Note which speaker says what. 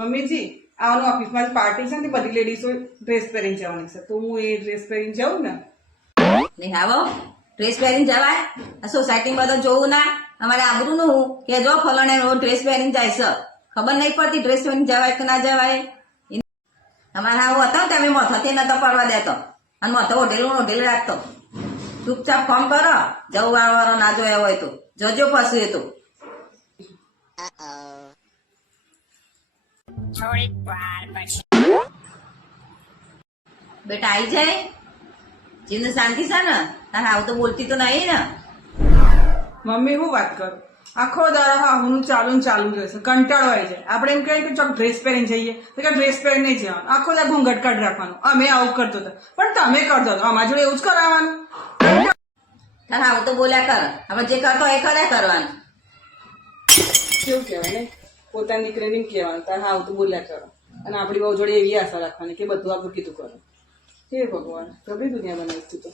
Speaker 1: મમ્મીજી આવવાનું ઓફિસમાં પાર્ટી છે ને બધી લેડીઝો ડ્રેસ પહેરીને જવાની છે. તો હું એ ડ્રેસ પહેરીને જાઉં ને?
Speaker 2: નહીં આવો. ડ્રેસ પહેરીને જવાય? આ સોસાયટીમાં તો જોવું ના. અમારે આબરૂનું હું. કે જો ફલાણે ડ્રેસ પહેરીને જાય છે. ખબર નહીં પડતી ડ્રેસ પહેરીને જવાય કે ના જવાય. અમારે આવું હતા ને તમે મોથાથી નતો પડવા દેતો. અને મથો ઓઢેલું ને ઓઢેલું રાખતો. ચૂપચાપ ફોન કરો. જવું વાળો ના જોયો હોય તો. જજો પછી વાર પછી. બેટા આવી જાય? જીવને શાંતિ છે ને? તારે આવું તો બોલતી તો નહીં ને.
Speaker 1: મમ્મી હું વાત કરું? આખો દાડો હા હું ચાલુ ને ચાલુ રહેશે કંટાળો આવી જાય. આપણે એમ કહીએ કે ચોક ડ્રેસ પહેરીને જઈએ. તો કે ડ્રેસ પહેરીને નહીં જવાનું. આખો દાડો હું ગટકાટ રાખવાનું. અમે આવું કરતો હતો પણ તમે કરતો હતો અમારા જોડે એવું જ કરાવવાનું.
Speaker 2: તારે આવું તો બોલ્યા કર. હવે જે કરતો હોય એ કર્યા કરવાનું.
Speaker 1: કેવું કહેવાય ને? પોતાની દીકરીને એમ કહેવાનું, તારે હા તો બોલ્યા કરો. અને આપણી બહુ જોડે એવી આશા રાખવાની કે બધું આપણું કીધું કરો. હે ભગવાન કબી દુનિયા બનાવી તું તો.